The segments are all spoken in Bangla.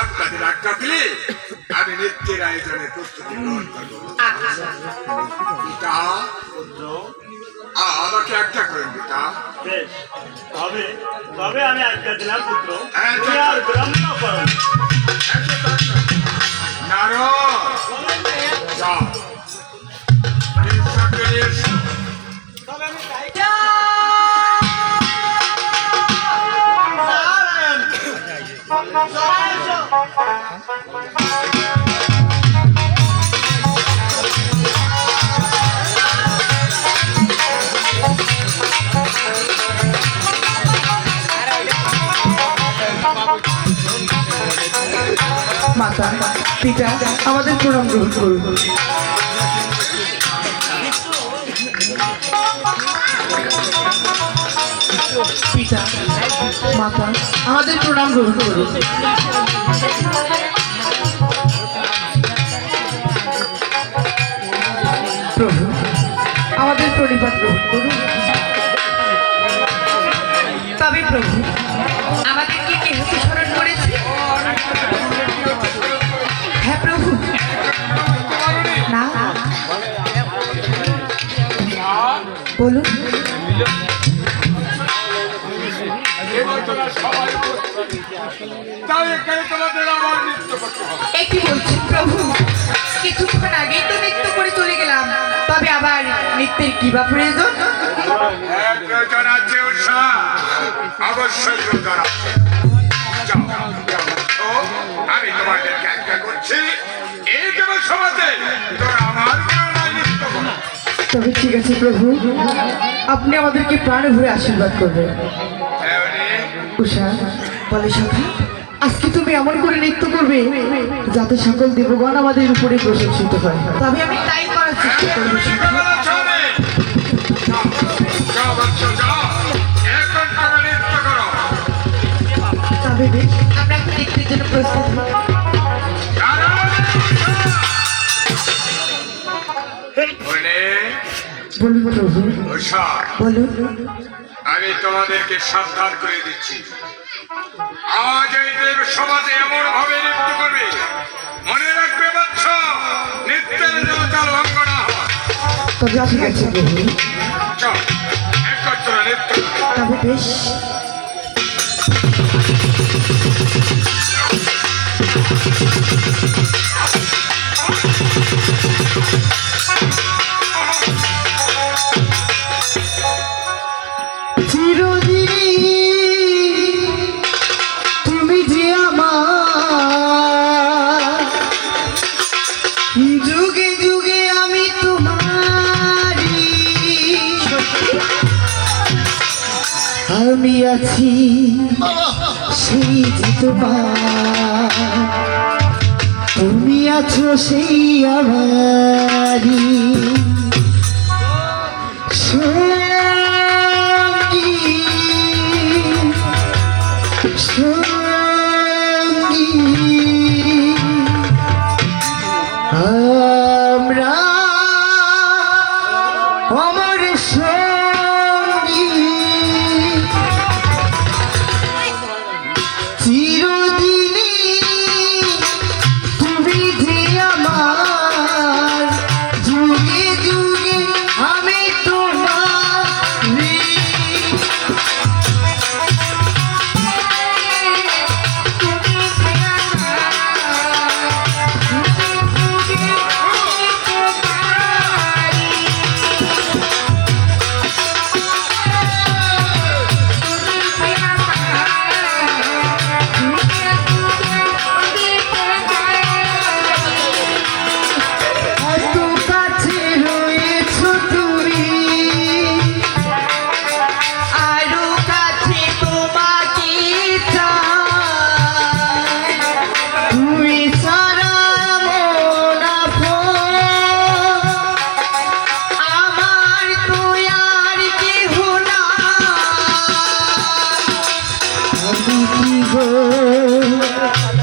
আপনাদের আজ্ঞা পেলে আমি নৃত্যের আয়োজনে প্রস্তুতি গ্রহণ করবো। আমাকে আজ্ঞা করেন পিতা। তবে তবে আমি আজ্ঞা দিলাম পুত্র। মাতা পিতা আমাদের প্রণাম গ্রহণ করুন। পিতা মাতা আমাদের প্রণাম গ্রহণ করুন। প্রভু আমাদের প্রণিপাত গ্রহণ করুন। তবে প্রভু আমাদেরকে কে হতে স্মরণ করেছে? হ্যাঁ প্রভু, না বলুন। একটি বলছি প্রভু, কিছুক্ষণ আগেই তো নৃত্য করে চলে গেলাম, তবে আবার নৃত্যের কি বা প্রয়োজন? প্রয়োজন আছে উষা, অবশ্যই প্রয়োজন আছে। আমি তোমাদেরকে আজ্ঞা করছি, এই দেব সমাজে তোরা আমার নৃত্য করো। তবে ঠিক আছে প্রভু, আপনি আমাদেরকে প্রাণ ভরে আশীর্বাদ করবেন। উষা বলে সখা, আজকে তুমি এমন করে নৃত্য করবে যাতে সকল দেবগণ আমাদের উপরে প্রশংসিত হয়। তবে আমি তাই করার চেষ্টা করবো। তবে বেশ, আমরা এখন নৃত্যের জন্য প্রস্তুত হই। বলুন প্রভু, বলুন। আমি তোমাদেরকে সাবধান করে দিচ্ছি, আজ এই দেব সমাজে এমন ভাবে নৃত্য করবে, মনে রাখবে বাচ্চ, নৃত্যের দেবতা ভঙ্গ না হয়। তবে ঠিক আছে প্রভু, চল একত্র নৃত্য। তবে বেশ। তুমি যে আমার, যুগে যুগে আমি তোমারি, আমি আছি সেই যে তোমার, তুমি আছো সেই আমারি। আমরা অমর সঙ্গী, চিরদিনই তুমি যে আমার, যুগে যুগে আমি তোমার।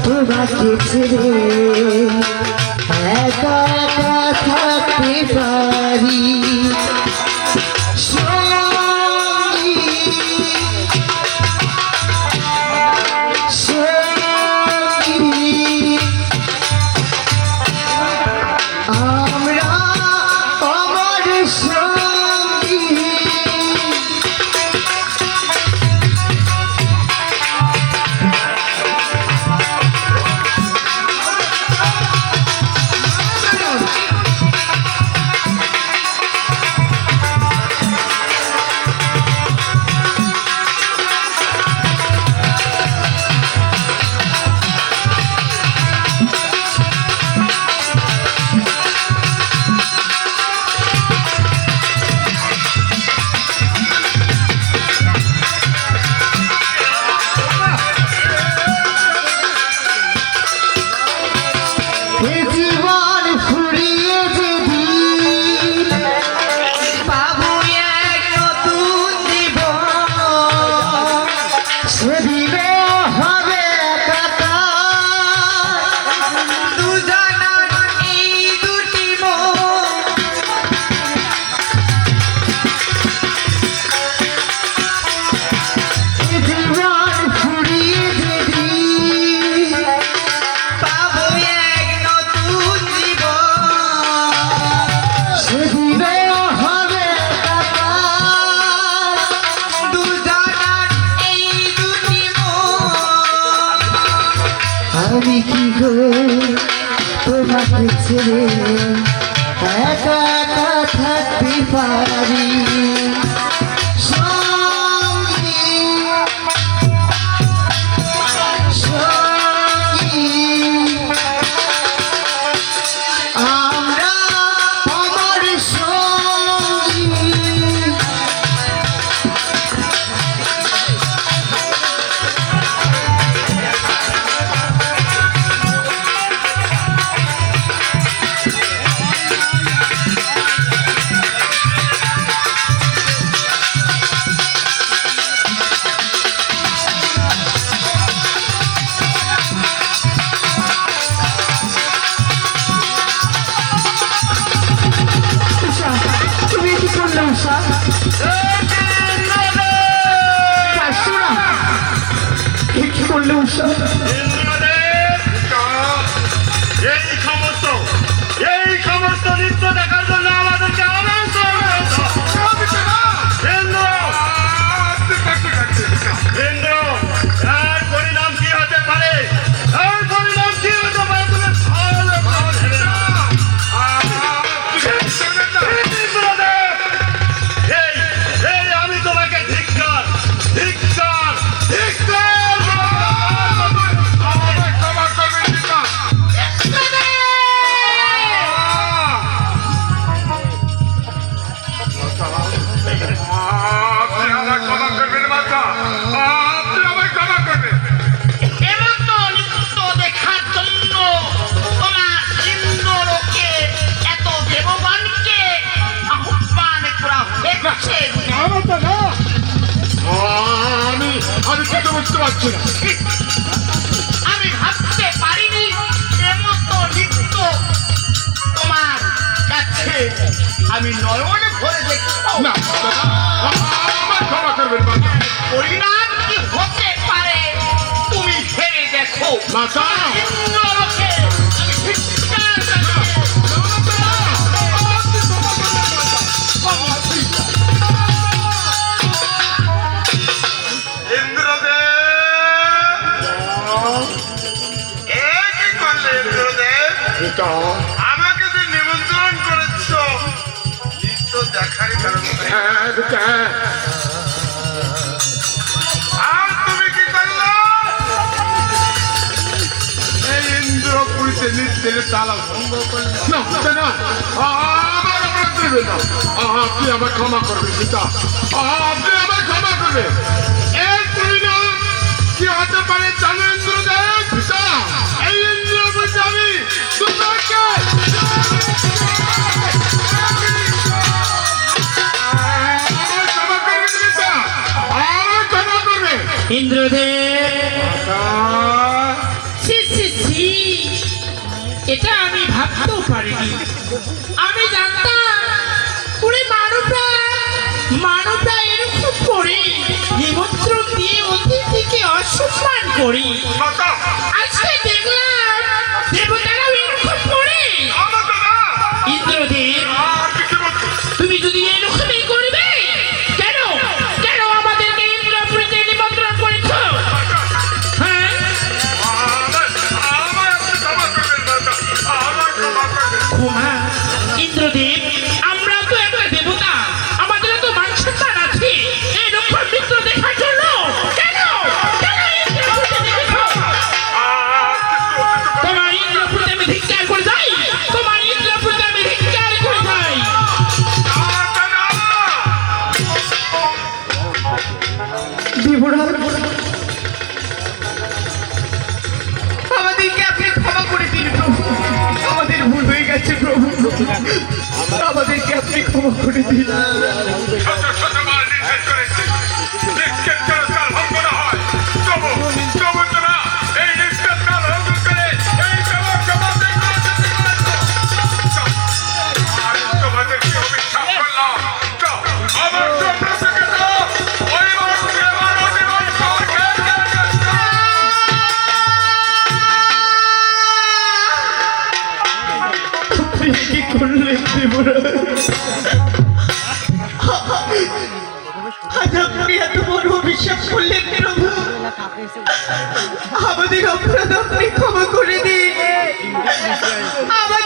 তোমাকে ছেড়ে একা একা থাকতে পারি, সঙ্গী সেদিনও হবে একাকার দুজনার এই দুটি মন। জীবন ফুরিয়ে যেদিন পাবো এক নতুন জীবন, সেদিনও হবে একাকার দুজনার এই দুটি মন। আমি কি গো তোমাকে ছেড়ে একা একা থাকতে পারি? সঙ্গী, সঙ্গী, আমরা আমার সঙ্গী। উষা, তুমি কি করলে উষা? পারছো না? এ কি করলে উষা? এই সমস্ত নৃত্য দেখার জন্য আমাদেরকে আমন্ত্রণ রয়েছে। ইন্দ্র, ইন্দ্র, এর পরিণাম কি হতে পারে? এর পরিণাম কি হতে পারে তুমি ভালো করে ভেবে নাও। ইন্দ্রদেব, এই আমি তোমাকে ধিক্কার, ধিক্কার, ধিক্কার আমাকে ক্ষমা করবেন পিতা। আপনি আমায় ক্ষমা করবেন মাতা, আপনি আমায় ক্ষমা করবেন। এমতো নৃত্য দেখার জন্য তোমার ইন্দ্রলোকে এত দেবগণকে আহ্বান করা হয়েছে। আমি কিছু বুঝতে পারছি না। আমি ভাবতে পারিনি এমতো নৃত্য তোমার কাছে আমি নয়ন ভরে দেখবো। না দাদা, আমায় ক্ষমা করবেন মাতা। পরিণাম কি হতে পারে তুমি ভেবে দেখো। মাতা, ইন্দ্রলোকে আমি ধিক্কার জানাই। পিতা, আমাকে যে নিমন্ত্রণ করেছ নৃত্য দেখার কারণে, হ্যাঁ পিতা, হ্যাঁ। আর তুমি কি করলে? এই ইন্দ্রপুরীতে নৃত্যের তালা ভঙ্গ করলেন। না পিতা, না, আমার অপরাধ দেবেন না। আপনি আমায় ক্ষমা করবেন পিতা, আপনি আমায় ক্ষমা করবেন। এর পরিণাম কি হতে পারে জানো ইন্দ্রদেব? পিতা, এই ইন্দ্রপুরীতে আমি তোমাকে ক্ষমা করবেন পিতা, আমায় ক্ষমা করবেন। ইন্দ্রদেব, ছি ছি ছি, এটা আমি ভাবতেও পারিনি। আমি জানতাম পুরী মানবরা এরকম করে নিমন্ত্রণ দিয়ে অতিথিকে অসম্মান করি। মাতা, আজকে দেখলাম দেবতারাও এরকম করে। ইন্দ্রদেব, আপনি কি বলছেন? তুমি যদি এরকমই করবে, কেন কেন আমাদেরকে ইন্দ্রপুরীতে নিমন্ত্রণ করেছ? হ্যাঁ, ক্ষমা ইন্দ্রদেব, আমরা তো একটা দেবতা, আমাদের তো মান সম্মান আছে। এরকম মিত্র দেখার জন্য কেন কেন ইন্দ্রপুরীতে দেখেছ? তোমার ইন্দ্রপুরীতে আমি ধিক্কার করে যাই, তোমার ইন্দ্রপুরীতে আমি ধিক্কার করে যাই। দেবরাজ, আমাদেরকে আপনি ক্ষমা করে দিন প্রভু। আমাদের ভুল হয়ে গেছে প্রভু, আমাদেরকে আপনি ক্ষমা করে দিন। শত শতবার নিষেধ করেছি, নিক্ষেপ করে তার ভঙ্গ না হয়। আজ আপনি এত বড় অভিশাপ করলেন প্রভু, আমাদের অপরাধ আপনি ক্ষমা করে দিন। আমার